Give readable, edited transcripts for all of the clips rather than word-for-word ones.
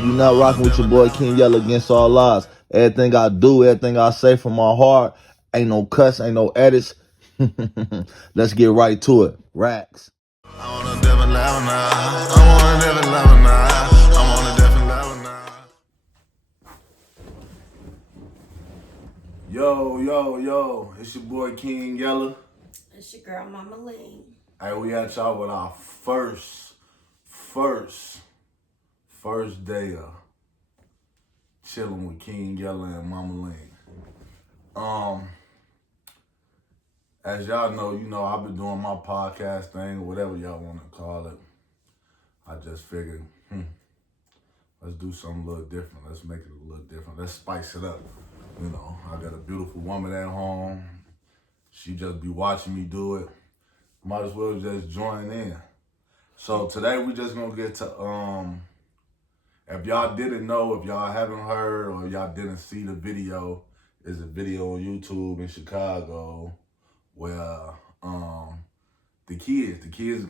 You not rocking with your boy King Yella against all odds. Everything I do, everything I say from my heart. Ain't no cuss, ain't no edits. Let's get right to it. Racks. I'm on a different level now. I'm on a different level now. I'm on a different level now. Yo. It's your boy King Yella. It's your girl, Momma Ling. Hey, we at y'all with our first day of chilling with King Yella and Momma Ling. As y'all know, I've been doing my podcast thing, or whatever y'all want to call it. I just figured, let's do something a little different. Let's make it a little different. Let's spice it up. I got a beautiful woman at home. She just be watching me do it. Might as well just join in. So today we just gonna get to, if y'all didn't know, if y'all haven't heard, or y'all didn't see the video, there's a video on YouTube in Chicago where the kids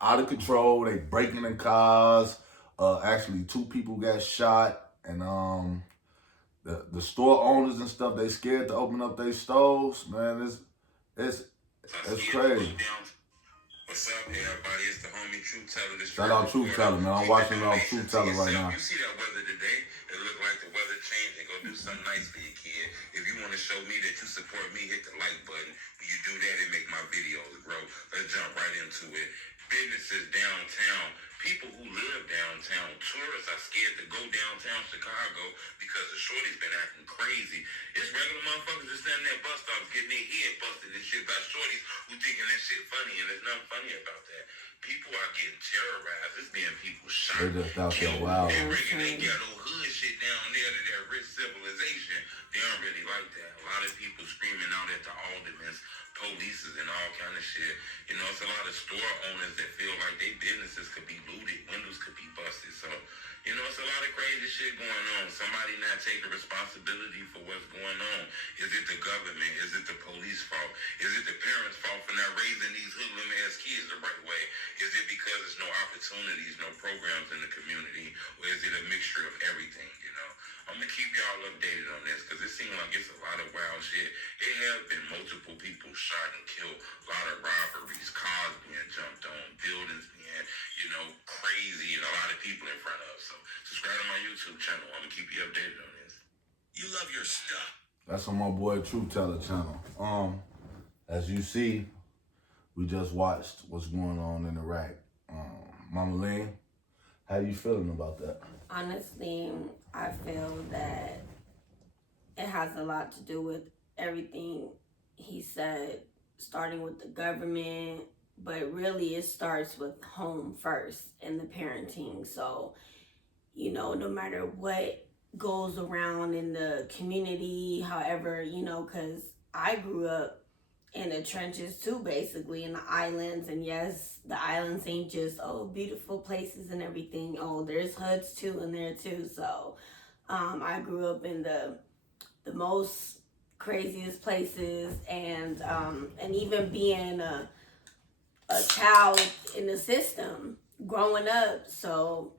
out of control. They breaking in cars. Actually, 2 people got shot, and the store owners and stuff, they scared to open up their stores. Man, it's crazy. What's up, everybody? It's the homie Truth Teller. Shout out Truth Teller, man. I'm watching it on Truth Teller right now. You see that weather today? It look like the weather changing. Go do something nice for your kid. If you want to show me that you support me, hit the like button. When you do that, it make my videos grow. Let's jump right into it. Businesses downtown. People who live downtown, tourists are scared to go downtown Chicago because the shorty's been acting crazy. It's regular motherfuckers that standing there bus stops getting their head busted and shit by shorties who thinking that shit funny, and there's nothing funny about that. People are getting terrorized. There's being people shot. They just out there wild. They're bringing that ghetto hood shit down there to that rich civilization. They don't really like that. A lot of people screaming out at the aldermans, polices, and all kind of shit. It's a lot of store owners that feel like their businesses could be looted, windows could be busted. So, it's a lot of crazy shit going on. Somebody not taking responsibility for what's going on. Is it the government? Is it the police fault? Is it the parents' fault for not raising these hoodlum-ass kids the right way? Is it because there's no opportunities, no programs in the community? Or is it a mixture of everything, I'm going to keep y'all updated on this because it seems like it's a lot of wild shit. It have been multiple people shot and killed, a lot of robberies, cars being jumped on, buildings being, crazy, and a lot of people in front of. So subscribe to my YouTube channel. I'm going to keep you updated on this. You love your stuff. That's on my boy Truth Teller channel. As you see, we just watched what's going on in Iraq. Momma Ling, how you feeling about that? Honestly, I feel that it has a lot to do with everything he said, starting with the government, but really it starts with home first and the parenting. So, no matter what goes around in the community, however, because I grew up in the trenches too, basically, in the islands. And yes, the islands ain't just, beautiful places and everything. There's hoods too in there too. So I grew up in the most craziest places, and even being a child in the system growing up. So,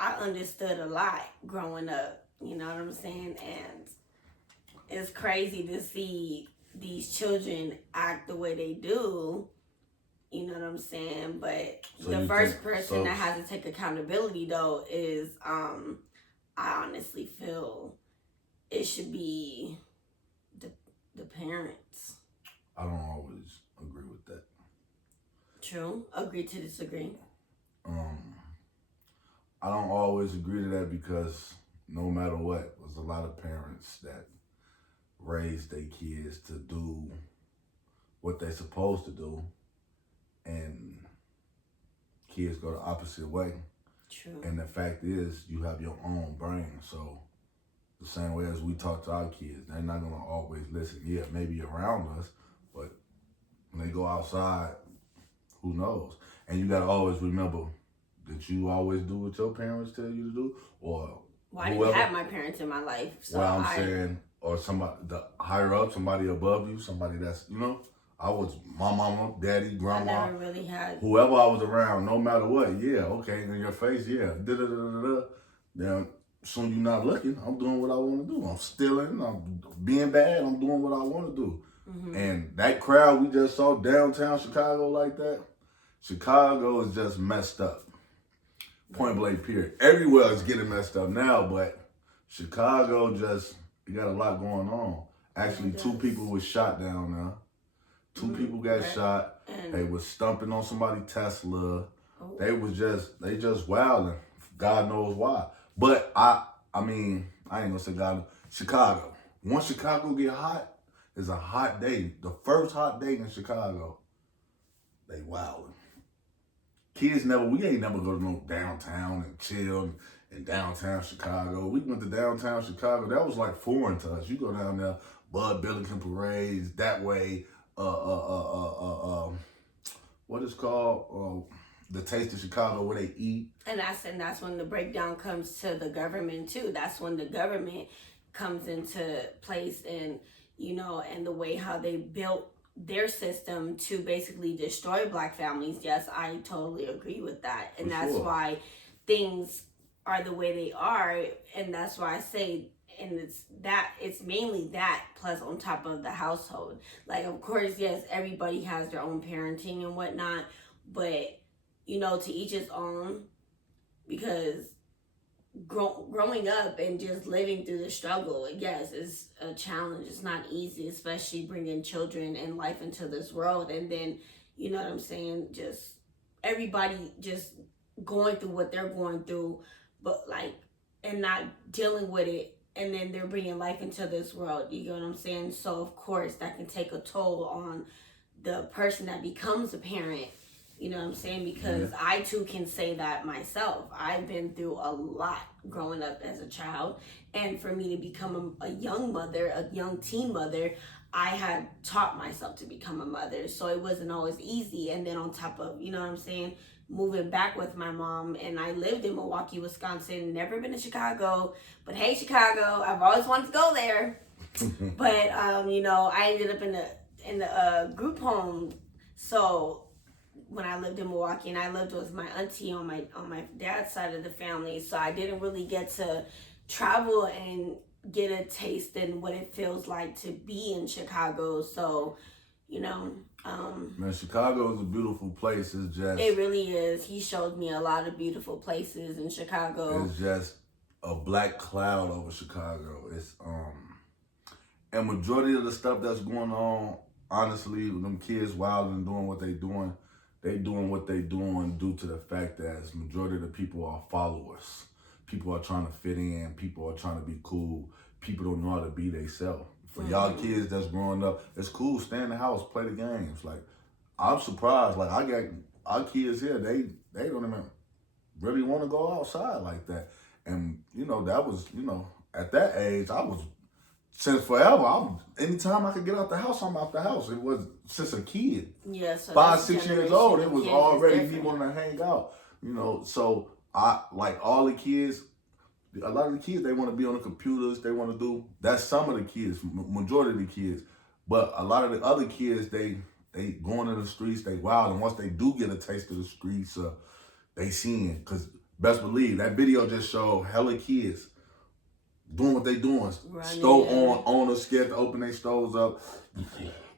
I understood a lot growing up, you know what I'm saying? And it's crazy to see these children act the way they do, you know what I'm saying? But So the first person that has to take accountability, though, is I honestly feel it should be the parents. I don't always agree with that. True. Agree to disagree. I don't always agree to that because no matter what, there's a lot of parents that raise their kids to do what they're supposed to do, and kids go the opposite way. True. And the fact is, you have your own brain. So the same way as we talk to our kids, they're not going to always listen. Yeah, maybe around us, but when they go outside, who knows? And you got to always remember that you always do what your parents tell you to do, or Well, I didn't have my parents in my life. So well, I'm saying, or somebody the higher up, somebody above you, somebody that's, I was my mama, daddy, grandma, I never really had whoever I was around, no matter what. Yeah, okay, in your face, yeah. Da-da-da-da-da. Then soon you're not looking, I'm doing what I want to do. I'm stealing, I'm being bad, I'm doing what I want to do. And that crowd we just saw downtown Chicago like that, Chicago is just messed up. Point blank period. Everywhere is getting messed up now, but Chicago you got a lot going on. Actually, 2 people was shot down there. 2 people got shot. They was stumping on somebody's Tesla. They just wilding. God knows why. But I ain't gonna say God. Chicago. Once Chicago get hot, it's a hot day. The first hot day in Chicago, they wilding. Kids we ain't never go to no downtown and chill in downtown Chicago. We went to downtown Chicago. That was like foreign to us. You go down there, Bud Billiken parades, that way, what is called, the Taste of Chicago where they eat. And that's when the breakdown comes to the government too. That's when the government comes into place and the way how they built their system to basically destroy Black families. Yes, I totally agree with that. And that's why things are the way they are. And that's why I say, and it's mainly that plus on top of the household. Like, of course, yes, everybody has their own parenting and whatnot, but to each his own, because growing up and just living through the struggle, yes, it's a challenge. It's not easy, especially bringing children and life into this world. And then, you know what I'm saying, just everybody just going through what they're going through, but and not dealing with it. And then they're bringing life into this world. You get what I'm saying? So, of course, that can take a toll on the person that becomes a parent. You know what I'm saying? Because I too can say that myself. I've been through a lot growing up as a child. And for me to become a young mother, a young teen mother, I had taught myself to become a mother. So it wasn't always easy. And then on top of, you know what I'm saying, moving back with my mom, and I lived in Milwaukee, Wisconsin, never been to Chicago. But hey, Chicago, I've always wanted to go there. But, I ended up in the group home. So when I lived in Milwaukee, and I lived with my auntie on my dad's side of the family, so I didn't really get to travel and get a taste in what it feels like to be in Chicago. So, man, Chicago is a beautiful place. It's just it really is. He showed me a lot of beautiful places in Chicago. It's just a black cloud over Chicago. It's and majority of the stuff that's going on, honestly, them kids wild and doing what they doing due to the fact that majority of the people are followers. People are trying to fit in. People are trying to be cool. People don't know how to be themselves. For y'all kids that's growing up, it's cool. Stay in the house, play the games. Like, I'm surprised. Like, I got our kids here. They don't even really want to go outside like that. And that was at that age I was. Since forever, anytime I could get out the house, I'm out the house. It was since a kid. Yeah, so 5, 6 years old, it was already me wanting to hang out. So I like all the kids. A lot of the kids, they want to be on the computers. They want to do. That's some of the kids, majority of the kids. But a lot of the other kids, they going in the streets. They wild, and once they do get a taste of the streets, they seeing. Cause best believe that video just showed hella kids doing what they doing. Stove owners scared to open their stoves up.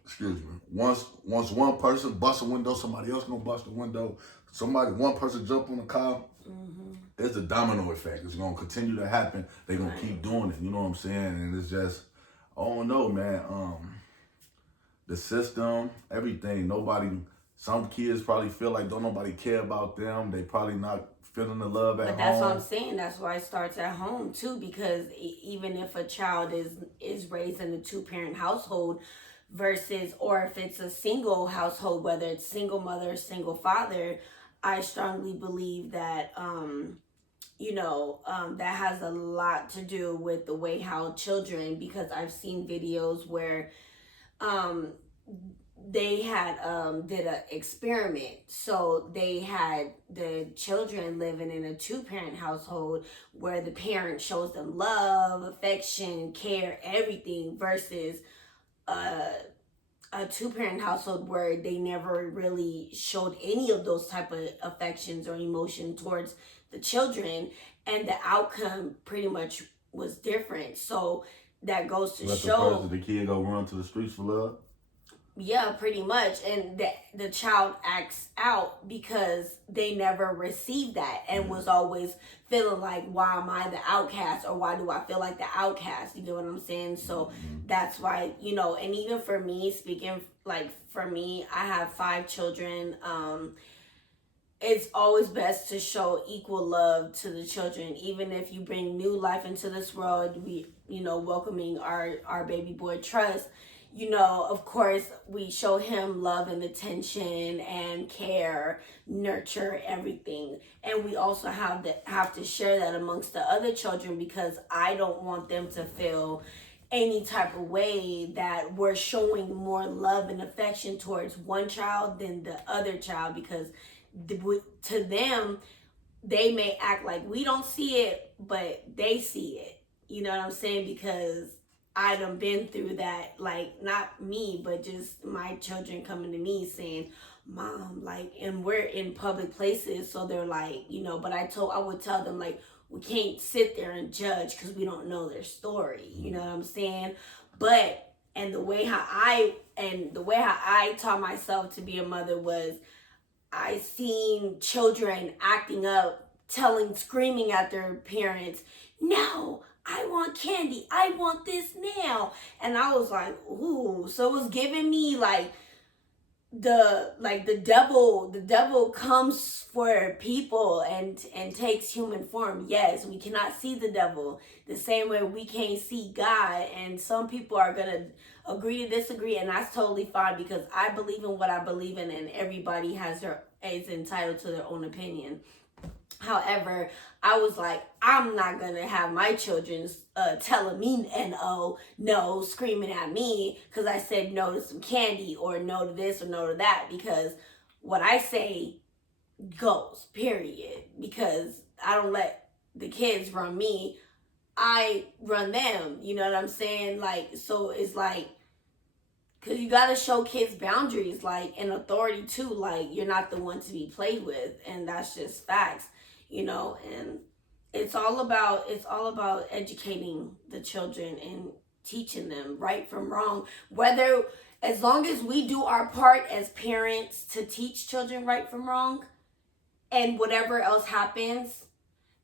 Excuse me. Once one person busts a window, somebody else gonna bust the window. One person jump on the car. It's a domino effect. It's gonna continue to happen. They gonna keep doing it. You know what I'm saying? And it's just, I don't know, man. The system, everything. Some kids probably feel like don't nobody care about them. They probably not feeling the love at home. But that's what I'm saying. That's why it starts at home too, because even if a child is raised in a 2-parent household versus, or if it's a single household, whether it's single mother, single father, I strongly believe that, that has a lot to do with the way how children, because I've seen videos where, they had did an experiment. So they had the children living in a 2-parent household where the parent shows them love, affection, care, everything, versus a 2-parent household where they never really showed any of those type of affections or emotion towards the children, and the outcome pretty much was different. So that goes to show the kid go run to the streets for love. yeah, pretty much. And the child acts out because they never received that and was always feeling like, why am I the outcast, or why do I feel like the outcast? You get what I'm saying? So that's why, and even for me, speaking like for me, I have 5 children. It's always best to show equal love to the children, even if you bring new life into this world. We, welcoming our baby boy Trust. Of course, we show him love and attention and care, nurture, everything. And we also have to share that amongst the other children, because I don't want them to feel any type of way that we're showing more love and affection towards one child than the other child, because to them, they may act like we don't see it, but they see it. You know what I'm saying? Because I done been through that, like, not me, but just my children coming to me saying, Mom, like, and we're in public places, so they're like, but I would tell them, like, we can't sit there and judge because we don't know their story. You know what I'm saying? But, and the way how I taught myself to be a mother was, I seen children acting up, screaming at their parents, no, I want candy, I want this now. And I was like, ooh. So it was giving me like the devil comes for people and takes human form. Yes, we cannot see the devil the same way we can't see God, and some people are gonna agree to disagree, and that's totally fine, because I believe in what I believe in, and everybody is entitled to their own opinion. However, I was like, I'm not gonna have my children telling me no, screaming at me because I said no to some candy, or no to this, or no to that, because what I say goes, period. Because I don't let the kids run me, I run them. You know what I'm saying? Like, so it's like, because you got to show kids boundaries, like, and authority too. Like, you're not the one to be played with, and that's just facts. And it's all about educating the children and teaching them right from wrong, whether, as long as we do our part as parents to teach children right from wrong, and whatever else happens,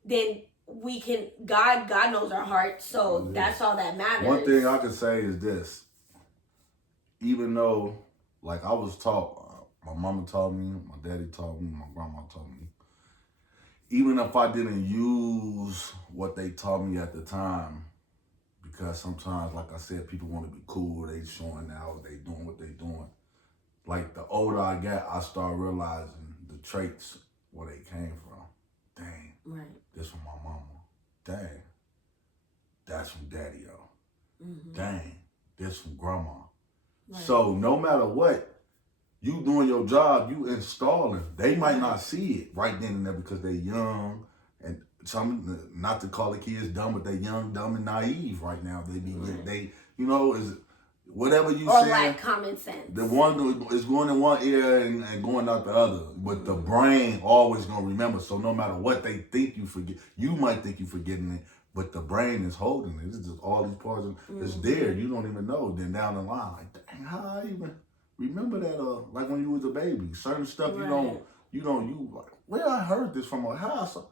then we can, God knows our heart, so that's all that matters. One thing I can say is this: even though, like, I was taught, my mama taught me, my daddy taught me, my grandma taught me, even if I didn't use what they taught me at the time, because sometimes, like I said, people want to be cool, they showing out, they doing what they doing. Like, the older I got, I start realizing the traits where they came from. Dang, right. This from my mama. Dang, that's from daddy-o. Mm-hmm. Dang, this from grandma. Right. So no matter what, you doing your job, you installing. They might not see it right then and there because they young, and some, not to call the kids dumb, but they young, dumb, and naive right now. They be they is whatever you say. Or like common sense. The one is going in one ear and going out the other, but the brain always gonna remember. So no matter what they think you forget, you might think you forgetting it, but the brain is holding it. It's just all these parts. It's there. You don't even know. Then down the line, like, dang, how I even remember that? Like when you was a baby, certain stuff you like, where I heard this from, or how I saw.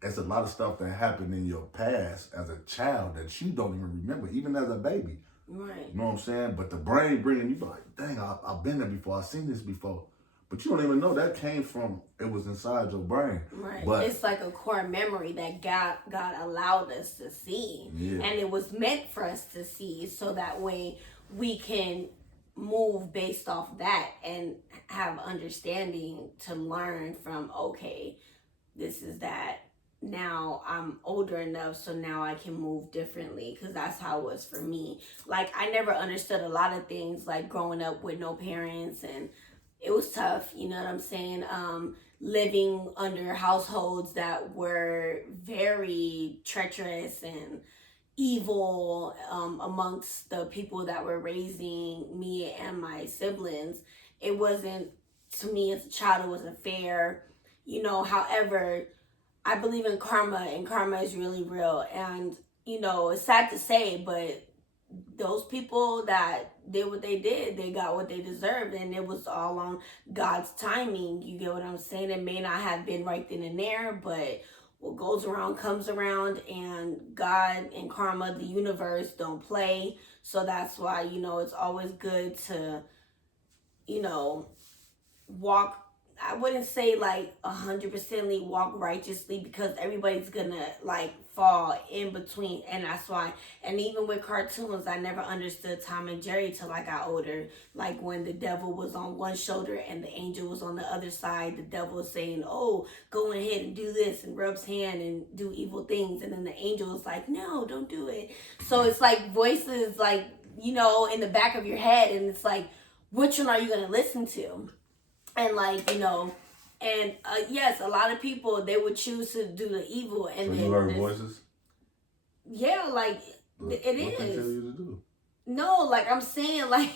There's a lot of stuff that happened in your past as a child that you don't even remember, even as a baby. Right. You know what I'm saying? But the brain bringing you like, dang, I've been there before. I've seen this before. But you don't even know that came from, it was inside your brain. Right. But it's like a core memory that God allowed us to see. Yeah. And it was meant for us to see, so that way we can move based off that and have understanding to learn from, okay, this is that. now I'm older enough, so now I can move differently, because that's how it was for me. Like, I never understood a lot of things, like growing up with no parents, and it was tough, you know what I'm saying? Living under households that were very treacherous and evil, amongst the people that were raising me and my siblings. It wasn't, to me as a child, it wasn't fair, you know. However, I believe in karma, and karma is really real. And, you know, it's sad to say, but those people that did what they did, they got what they deserved, and it was all on God's timing. You get what I'm saying? It may not have been right then and there, but what goes around comes around, and God and karma, the universe, don't play. So that's why, you know, it's always good to, you know, walk, I wouldn't say like 100% walk righteously, because everybody's gonna like fall in between. And that's why, and even with cartoons, I never understood Tom and Jerry till I got older. Like when the devil was on one shoulder and the angel was on the other side, the devil was saying, oh, go ahead and do this, and rubs hand and do evil things, and then the angel was like, no, don't do it. So it's like voices, like, you know, in the back of your head, and it's like, which one are you gonna listen to? And like, you know, and yes, a lot of people, they would choose to do the evil. And So then you heard voices? Yeah, like What it they is. tell you to do? No, like I'm saying, like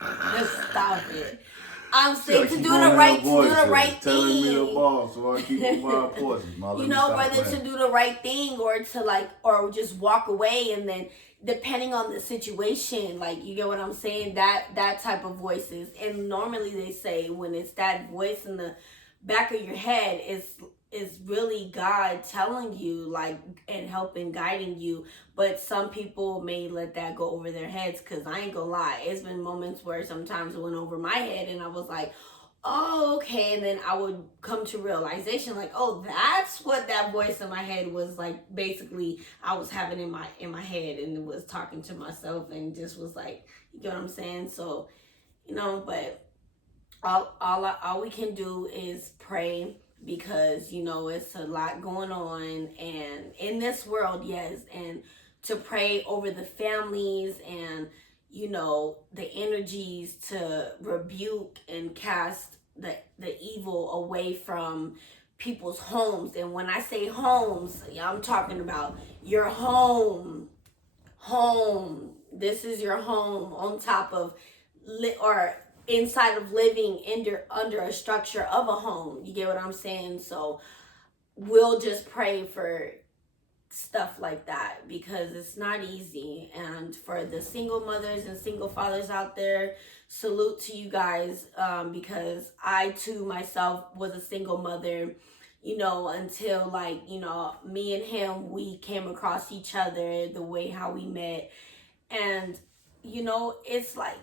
just stop it. I'm saying to Keep do on the that right, Telling me the thing. ball, so I keep on my porches. You know, whether to do the right thing, or to like, or just walk away, and then depending on the situation, like, you get what I'm saying, that type of voices. And normally they say when it's that voice in the back of your head, is really God telling you, like, and helping, guiding you. But some people may let that go over their heads, because I ain't gonna lie, it's been moments where sometimes it went over my head, and I was like, oh, okay. And then I would come to realization, like, oh, that's what that voice in my head was like. Basically, I was having in my head, and it was talking to myself, and just was like, you get what I'm saying? So, you know, but all we can do is pray, because, you know, it's a lot going on, and in this world, yes, and to pray over the families, and, you know, the energies to rebuke and cast the evil away from people's homes. And when I say homes, I'm talking about your home. This is your home, on top of or inside of living under a structure of a home. You get what I'm saying? So we'll just pray for stuff like that, because it's not easy. And for the single mothers and single fathers out there, salute to you guys, because I too myself was a single mother, you know, until, like, you know, me and him, we came across each other, the way how we met. And, you know, it's like,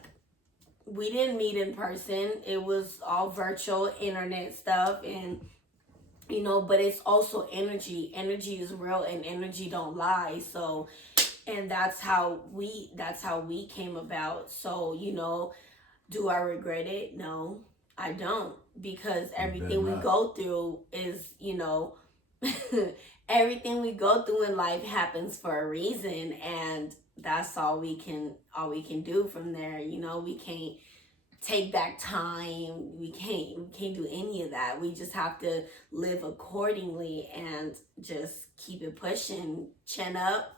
we didn't meet in person. It was all virtual internet stuff. And, you know, but it's also energy. Energy is real, and energy don't lie. So, and that's how we came about. So, you know, do I regret it? No, I don't, because everything we go through is, you know, everything we go through in life happens for a reason, and that's all we can do from there. You know, we can't take back time. We can't do any of that. We just have to live accordingly, and just keep it pushing, chin up,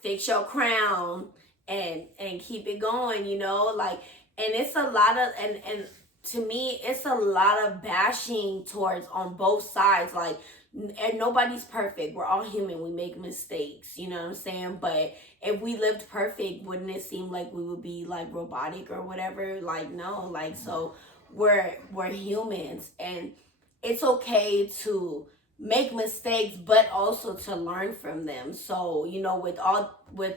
fix your crown, and keep it going, you know, like. And it's a lot of, and to me, it's a lot of bashing towards on both sides. Like, and nobody's perfect. We're all human. We make mistakes. You know what I'm saying? But if we lived perfect, wouldn't it seem like we would be like robotic or whatever? Like, no. Like, so we're humans, and it's okay to make mistakes, but also to learn from them. So, you know, with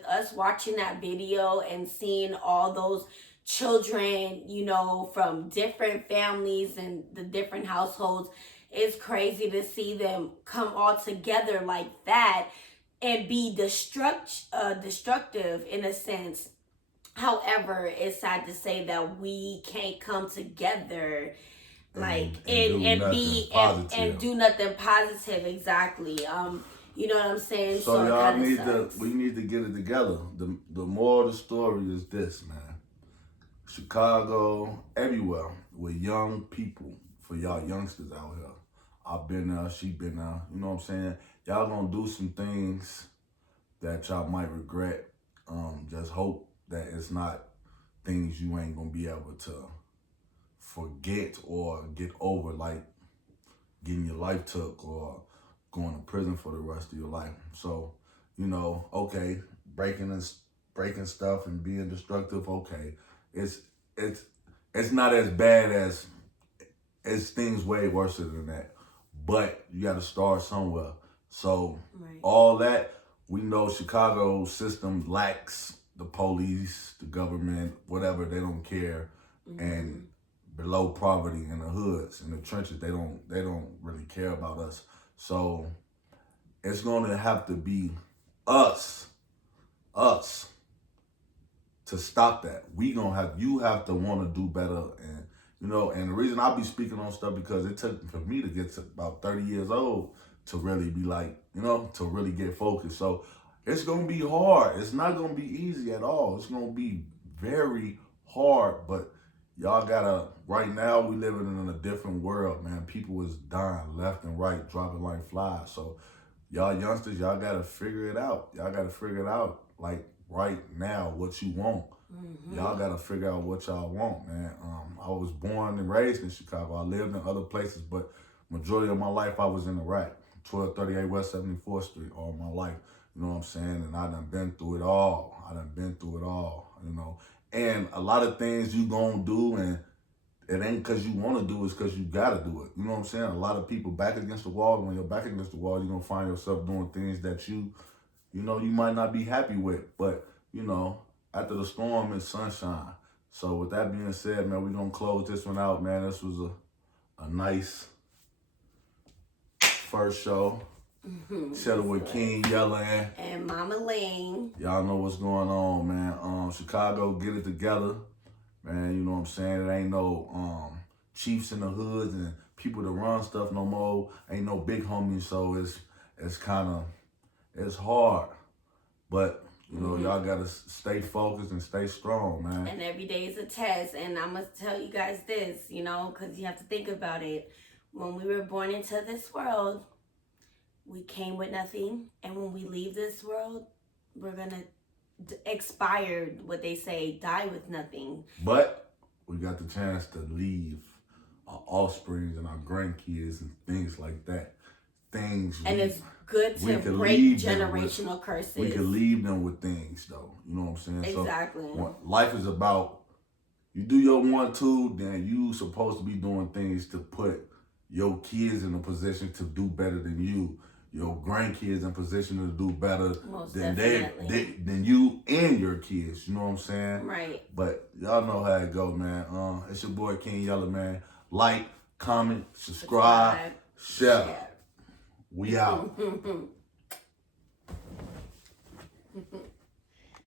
us watching that video and seeing all those children, you know, from different families and the different households, it's crazy to see them come all together like that and be destructive in a sense. However, it's sad to say that we can't come together like and do and nothing be positive. and do nothing positive. Exactly. You know what I'm saying? So it y'all kinda need sucks. we need to get it together. The moral of the story is this, man. Chicago, everywhere, with young people, for y'all youngsters out here. I've been there, she been there. You know what I'm saying? Y'all gonna do some things that y'all might regret. Just hope that it's not things you ain't gonna be able to forget or get over, like getting your life took or going to prison for the rest of your life. So, you know, okay, breaking stuff and being destructive, okay. It's it's it's not as bad as it's things way worse than that. But you gotta start somewhere. So Right. all that, we know Chicago system lacks the police, the government, whatever, they don't care. And below poverty in the hoods, in the trenches, they don't really care about us. So it's gonna have to be us to stop that. You have to want to do better. And you know, and the reason I be speaking on stuff because it took for me to get to about 30 years old to really be like, you know, to really get focused. So it's gonna be hard. It's not gonna be easy at all. It's gonna be very hard, but y'all gotta, right now we living in a different world, man. People is dying left and right, dropping like flies. So y'all youngsters, y'all gotta figure it out. Y'all gotta figure it out, like right now, what you want. Y'all gotta figure out what y'all want, man. I was born and raised in Chicago. I lived in other places, but majority of my life I was in Iraq, 1238 West 74th Street, all my life. You know what I'm saying? And I done been through it all. You know. And a lot of things you gonna do, and it ain't because you want to do it, it's because you gotta do it. You know what I'm saying? A lot of people back against the wall. When you're back against the wall, you're gonna find yourself doing things that you know, you might not be happy with. But, you know, after the storm is sunshine. So with that being said, man, we're gonna close this one out, man. This was a nice first show. Chilling with King, Yella, and Mama Ling. Y'all know what's going on, man. Chicago, get it together. Man, you know what I'm saying? It ain't no chiefs in the hoods and people that run stuff no more. Ain't no big homies, so it's kind of, it's hard. But, you know, y'all got to stay focused and stay strong, man. And every day is a test. And I must tell you guys this, you know, because you have to think about it. When we were born into this world, we came with nothing. And when we leave this world, we're going to expire, what they say, die with nothing. But we got the chance to leave our offsprings and our grandkids and things like that. It's good to break generational curses. We can leave them with things, though. You know what I'm saying? Exactly. So life is about, you do your 1, 2, then you supposed to be doing things to put your kids in a position to do better than you. Your grandkids in position to do better than you and your kids. You know what I'm saying? Right. But y'all know how it go, man. It's your boy King Yella, man. Like, comment, subscribe, share. We out.